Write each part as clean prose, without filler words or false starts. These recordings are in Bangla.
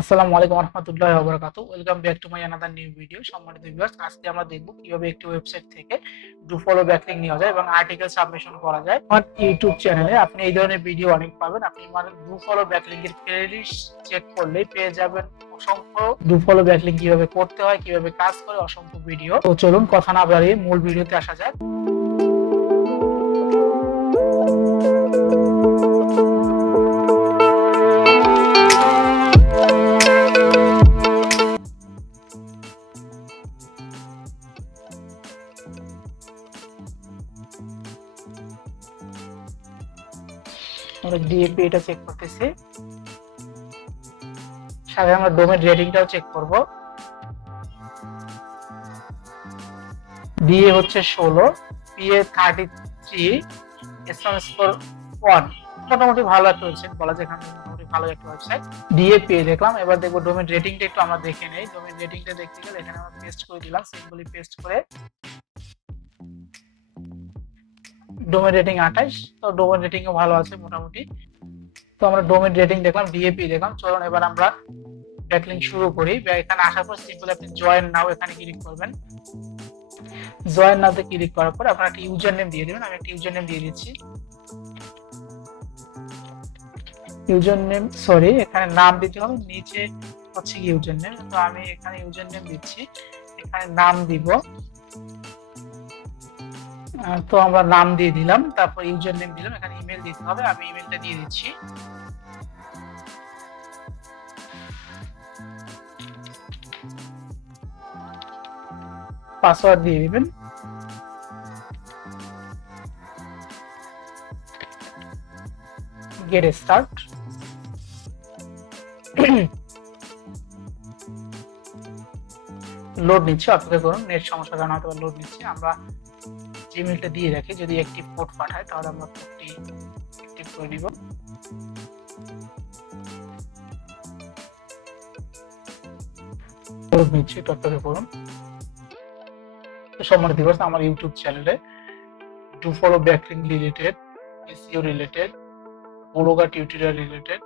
আসসালামু আলাইকুম রহমতুল্লাহি ওয়া বারাকাতুহু। Welcome back to my another new video. সম্মানিত ভিউয়ার্স, আজকে আমরা দেখব কিভাবে একটি ওয়েবসাইট থেকে ডু ফলো ব্যাকলিংক নেওয়া যায় এবং আর্টিকেল সাবমিশন করা যায়। আমার ইউটিউব চ্যানেলে আপনি এই ধরনের ভিডিও অনেক পাবেন। আপনি মানে ডু ফলো ব্যাকলিংকের প্লেলিস্ট চেক করলেই পেয়ে যাবেন অসংখ্য ডু ফলো ব্যাকলিংক কিভাবে করতে হয়, কিভাবে কাজ করে, অসংখ্য ভিডিও। তো চলুন কথা না বাড়িয়ে মূল ভিডিওতে আসা যাক। আমরা ডিএপি এটা চেক করতেছি, সাথে আমরা ডোমেন রেটিংটাও চেক করব। ডিএ হচ্ছে 16, পিএ 33, এসএম স্কোর 1। মোটামুটি ভালো একটা ওয়েবসাইট বলা যায়, এখানে মোটামুটি ভালো একটা ওয়েবসাইট। ডিএ পেয়ে দেখলাম, এবার দেখবো ডোমেন রেটিংটা একটু আমরা দেখে নেই। ডোমেন রেটিংটা দেখতে গেলে এখানে আমরা পেস্ট করে দিলাম, সিম্পলি পেস্ট করে। ডোমেন রেটিং 28, তো ডোমেন রেটিংও ভালো আছে মোটামুটি। তো আমরা ডোমেন রেটিং দেখলাম, ডিএপি দেখলাম। চলুন এবার আমরা ব্যাকলিংক শুরু করি। এখানে আসার পর সিম্পলি আপনি জয়েন নাও এখানে ক্লিক করবেন। জয়েন নাওতে ক্লিক করার পর আপনার একটা ইউজার নেম দিয়ে দেবেন। আমি একটা ইউজার নেম দিয়ে দিচ্ছি। ইউজার নেম এখানে নাম দিতে হবে, নিচে হচ্ছে কি ইউজার নেম। তো আমি এখানে ইউজার নেম দিচ্ছি, এখানে নাম দিব। তো আমরা নাম দিয়ে দিলাম, তারপর ইউজার নেম দিলাম, এখানে ইমেল দিতে হবে। আমি ইমেলটা দিয়ে দিচ্ছি। পাসওয়ার্ড দিয়ে দিবেন। Get start. লোড নিচ্ছে, অপেক্ষা করুন। নেট সমস্যার কারণে হয়তো লোড নিচ্ছে। আমরা জিমেলটা দিয়ে রাখি, যদি অ্যাক্টিভ কোড পাঠায় তাহলে আমরা কোডটি অ্যাক্টিভ করে নিব। লোড নিচ্ছে, একটু অপেক্ষা করুন। সম্মানিত ভিউয়ার্স, আমার ইউটিউব চ্যানেলে do follow backlink related, SEO related, blogger tutorial related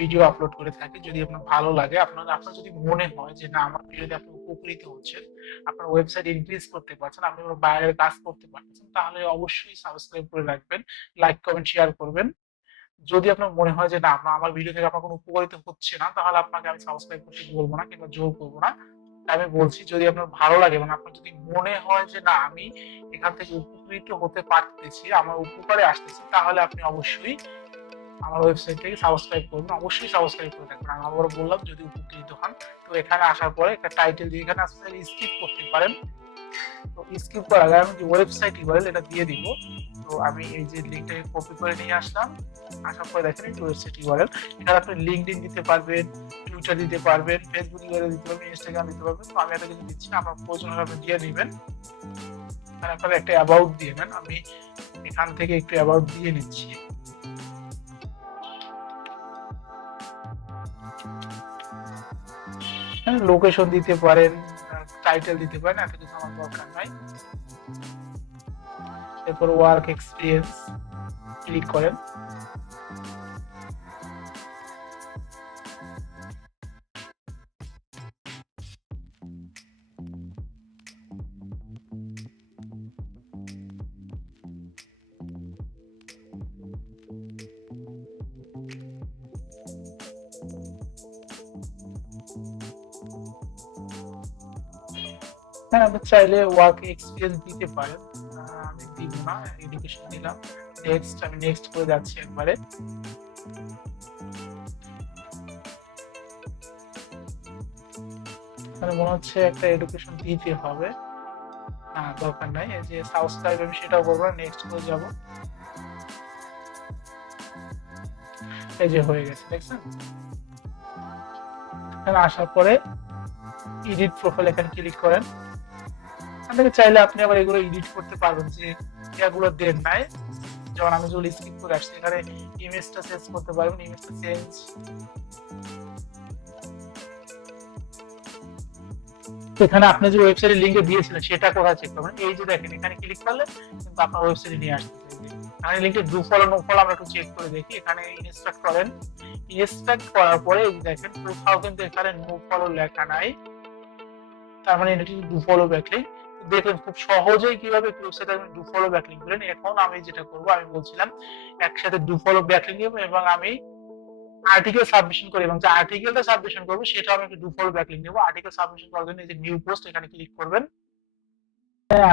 video upload করে থাকি। যদি আপনার ভালো লাগে, আপনার যদি মনে হয় যে না আমার ভিডিওতে আপনি উপকৃত হচ্ছেন, আপনার ওয়েবসাইট ইনক্রিজ করতে পারছেন, আপনি বাইরের কাজ করতে পারছেন, তাহলে অবশ্যই সাবস্ক্রাইব করে রাখবেন, লাইক কমেন্ট শেয়ার করবেন। যদি আপনার মনে হয় যে না আমার ভিডিও থেকে আপনার কোনো উপকারিত হচ্ছে না, তাহলে আপনাকে আমি সাবস্ক্রাইব করতে বলবো না কিংবা জোর করবো না। আমি বলছি যদি আপনার ভালো লাগে এবং আপনার যদি মনে হয় যে না আমি এখান থেকে উপকৃত হতে পারতেছি, আমার উপকারে আসতেছি, তাহলে আপনি অবশ্যই আমার ওয়েবসাইটটাকে সাবস্ক্রাইব করবেন। অবশ্যই সাবস্ক্রাইব করে রাখবেন। আমি আবার বললাম যদি উপকৃত হন। তো এখানে আসার পরে একটা টাইটেল দিয়ে এখানে আসলে স্কিপ করতে পারেন। তো স্কিপ করার আগে আমি যে ওয়েবসাইট ইউআরএল এটা দিয়ে দিব। তো আমি এই যে লিংকটাকে কপি করে নিয়ে আসলাম। আসার পরে দেখেন এই ওয়েবসাইট ইউআরএল। এখানে আপনি লিঙ্কডইন দিতে পারবেন, টুইটার দিতে পারবেন, ফেসবুক ইউআরএল দিতে পারবেন, ইনস্টাগ্রাম দিতে পারবেন। তো আমি এটা কিছু দিচ্ছি না, আপনার প্রয়োজন হলে আপনি দিয়ে দিবেন। এখানে আপনারা একটা অ্যাবাউট দিয়ে নেন। আমি এখান থেকে একটু অ্যাবাউট দিয়ে নিচ্ছি। লোকেশন দিতে পারেন, টাইটেল দিতে পারেন, এত কিছু আমার দরকার নাই। এরপর ওয়ার্ক এক্সপিরিয়েন্স ক্লিক করেন। হ্যাঁ, আপনি চাইলে ওয়ার্ক এক্সপিরিয়েন্স দিতে পারেন। আমি দিব না, এডুকেশন দিলাম। নেক্সট, আমি নেক্সট করে যাচ্ছি একবারে। মানে মনে হচ্ছে একটা এডুকেশন দিতে হবে। না, দরকার নাই। এই যে সাবস্ক্রাইব আমি সেটাও করবো না, নেক্সট করে যাব। এই যে হয়ে গেছে, দেখছেন? এখানে আসার পরে এডিট প্রোফাইল এখানে ক্লিক করেন। এখান থেকে চাইলে আপনি আবার এগুলো এডিট করতে পারবেন, যে এগুলো দেন নাই। যেমন আমি যেগুলো স্কিপ করে আসছি, এখানে ইমেজটা চেঞ্জ করতে পারবেন। ইমেজটা চেঞ্জ, এখানে আপনি যে ওয়েবসাইটের লিংকে দিয়েছিলেন সেটা কোথায় চেক করবেন। এই যে দেখেন, এখানে ক্লিক করলে কিন্তু আপনার ওয়েবসাইটে নিয়ে আসতেছে। এখানে লিংকে ডু ফলো নো ফলো আমরা একটু চেক করে দেখি। এখানে ইনস্ট্রাক্ট করেন, ইনস্ট্রাক্ট করার পরে এই দেখেন কোথাও কিন্তু এখানে নো ফলো লেখা নাই, তার মানে এটা ডু ফলো ব্যাকলিংক। দেখুন খুব সহজেই কিভাবে ওয়েবসাইটে আপনি ডু ফলো ব্যাকলিংক করেন। এখন আমি যেটা করব, আমি বলছিলাম একসাথে ডু ফলো ব্যাকলিংক এবং আমি আর্টিকেল সাবমিশন করি, এবং যে আর্টিকেলটা সাবমিশন করব সেটা আমি একটু ডু ফলো ব্যাকলিংক দেব। আর্টিকেল সাবমিশন করার জন্য এই যে নিউ পোস্ট এখানে ক্লিক করবেন,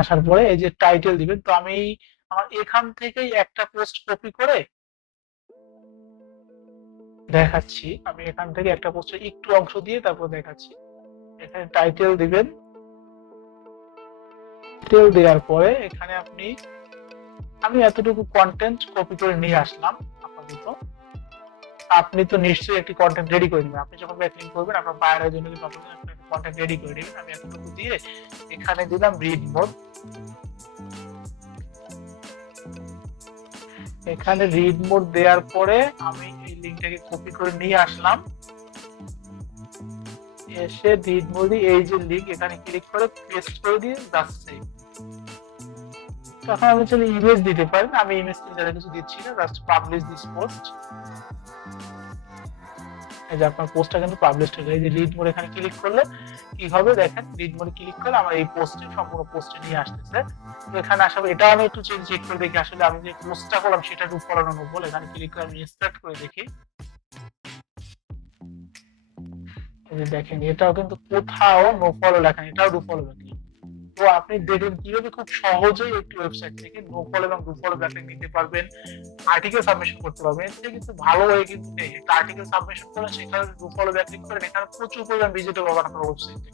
আসার পরে এই যে টাইটেল দিবেন। তো আমি আমার এখান থেকেই একটা পোস্ট কপি করে দেখাচ্ছি, আমি এখান থেকে একটা পোস্টের একটু অংশ দিয়ে তারপর দেখাচ্ছি। এখানে টাইটেল দিবেন, টাইটেল দেওয়ার পরে এখানে আমি এতটুকু কন্টেন্ট কপি করে নিয়ে আসলাম আপাতত। আপনি তো নিশ্চয়ই একটি কন্টেন্ট রেডি করে নেবেন। আপনি যখন ব্যাকলিংক করবেন আপনার বায়ারের জন্য কিন্তু আপনি কন্টেন্ট রেডি করে নেবেন। আমি এতটুকু দিয়ে এখানে দিলাম রিড মোড। এখানে রিড মোড দেওয়ার পরে আমি এই লিংকটাকে কপি করে নিয়ে আসলাম, এসে রিড মোডে এই যে লিংক এখানে ক্লিক করে পেস্ট করে দিয়ে যাচ্ছে। তখন আপনি চাইলে ইমেজ দিতে পারেন, আমি ইমেজ যারা কিছু দিচ্ছি না, জাস্ট পাবলিশ দিস পোস্ট। এই যে আপনার পোস্টটা কিন্তু পাবলিশ হয়ে যায়। এই যে রিড মোড এখানে ক্লিক করলে কি হবে দেখেন, রিড মোডে ক্লিক করলে আমার এই পোস্টে সম্পূর্ণ পোস্টে নিয়ে আসতেছে। তো এখানে আসার এটা আমি একটু চেক করে দেখি আসলে আমি যে পোস্টটা করলাম সেটা ডু ফলো না নো ফলো। এখানে ক্লিক করে আমি স্টার্ট করে দেখি, এই যে দেখেন এটাও কিন্তু কোথাও নো ফলো লেখা নেই, এটাও ডু ফলো ব্যাকলিংক। তো আপনি দেখুন কিভাবে খুব সহজেই একটি ওয়েবসাইট থেকে নো ফলো এবং ডু ফলো ব্যাকলিংক নিতে পারবেন, আর্টিকেল সাবমিশন করতে পারবেন। এর থেকে কিন্তু ভালো ওয়ে কিন্তু নেই। একটা আর্টিকেল সাবমিশন করেন, সেখানে ডু ফলো ব্যাকলিংক করেন, এখানে প্রচুর পরিমাণ ভিজিটর পাবেন আপনার ওয়েবসাইটে।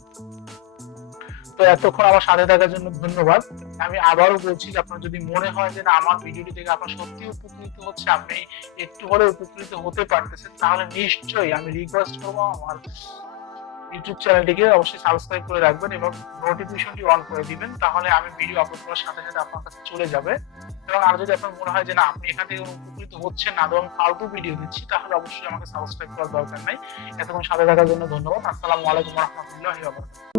তো এতক্ষণ আমার সাথে থাকার জন্য ধন্যবাদ। আমি আবারও বলছি যে আপনার যদি মনে হয় যে না আমার ভিডিওটি থেকে আপনার সত্যি উপকৃত হচ্ছে, আপনি একটু হলেও উপকৃত হতে পারতেছেন, তাহলে নিশ্চয়ই আমি রিকোয়েস্ট করবো আমার ইউটিউব চ্যানেলটিকে অবশ্যই সাবস্ক্রাইব করে রাখবেন এবং নোটিফিকেশনটি অন করে দিবেন। তাহলে আমি ভিডিও আপলোড করার সাথে সাথে আপনার কাছে চলে যাবে। এবং আর যদি আপনার মনে হয় যে না আপনি এখান থেকে উপকৃত হচ্ছেন না এবং ফালতু ভিডিও দিচ্ছি, তাহলে অবশ্যই আমাকে সাবস্ক্রাইব করার দরকার নাই। এতক্ষণ সাথে থাকার জন্য ধন্যবাদ। আসসালামু আলাইকুম ওয়া রাহমাতুল্লাহি ওয়া বারাকাতুহু।